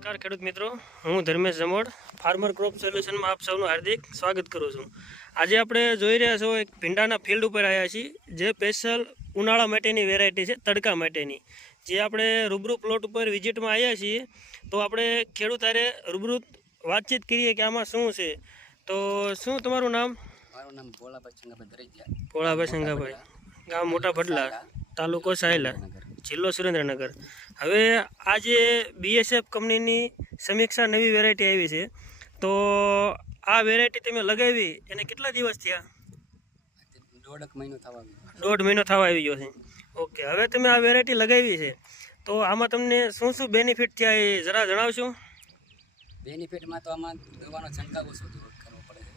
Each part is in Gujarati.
નમસ્કાર ખેડૂત મિત્રો. હું ધર્મેશ જમોડ ફાર્મર ક્રોપ સોલ્યુશનમાં આપ સૌનું હાર્દિક સ્વાગત કરું છું. આજે આપણે જોઈ રહ્યા છો એક ભીંડાના ફિલ્ડ ઉપર આવ્યા છીએ જે સ્પેશિયલ ઉનાળા માટેની વેરાયટી છે તડકા માટેની. જે આપણે રૂબરૂ પ્લોટ ઉપર વિઝિટમાં આવ્યા છીએ તો આપણે ખેડૂત હારે રૂબરૂ વાતચીત કરીએ કે આમાં શું છે. તો શું તમારું નામ? મારું નામ ભોળાભાઈ ભોળાભાઈ શંગાભાઈ ગામ મોટા ભડલા તાલુકો સાયલા. જિલ્લો સુરેન્દ્રનગર. હવે આ જે બીએસએફ કંપનીની સમીક્ષા નવી વેરાયટી આવી છે તો આ વેરાયટી તમે લગાવી એને કેટલા દિવસ થયા? આજે દોઢક મહિનો થવા દોઢ મહિનો થવા આવી ગયો છે. ઓકે હવે તમે આ વેરાયટી લગાવી છે તો આમાં તમને શું શું બેનિફિટ થયા એ જરા જણાવશો? બેનિફિટમાં તો આમાં દવાનો છંટકાવ ઓછો કરવો પડે છે.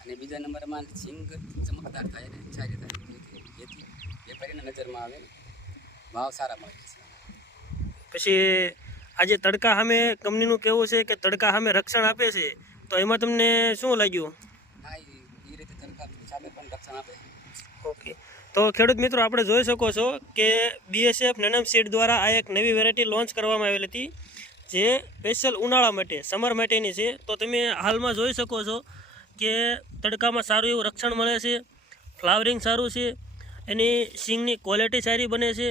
અને બીજા નંબરમાં સિંગ ચમકદાર થાય ને સારી થાય જેથી વેપારીના નજરમાં આવે. ભાવ સારા મળે છે. પછી આજે તડકા સામે કંપનીનું કહેવું છે કે તડકા સામે રક્ષણ આપે છે તો એમાં તમને શું લાગ્યું? હા એ રીતે તડકા સામે પણ રક્ષણ આપે. ઓકે. તો ખેડૂત મિત્રો આપણે જોઈ શકો છો કે બીએસએફ નનમ સીડ દ્વારા આ એક નવી વેરાયટી લોન્ચ કરવામાં આવેલી હતી જે સ્પેશિયલ ઉનાળા માટે સમર માટેની છે. તો તમે હાલમાં જોઈ શકો છો કે તડકામાં સારું એવું રક્ષણ મળે છે ફ્લાવરિંગ સારું છે એની સિંગની ક્વોલિટી સારી બને છે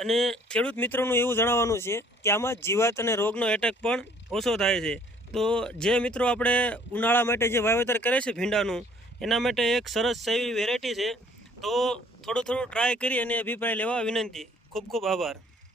અને ખેડૂત મિત્રોનું એવું જણાવવાનું છે કે આમાં જીવાત અને રોગનો એટેક પણ ઓછો થાય છે. તો જે મિત્રો આપણે ઉનાળા માટે જે વાવેતર કરે છે ભીંડાનું, એના માટે એક સરસ એવી વેરાયટી છે. તો થોડું થોડું ટ્રાય કરી અને અભિપ્રાય લેવા વિનંતી. ખૂબ ખૂબ આભાર.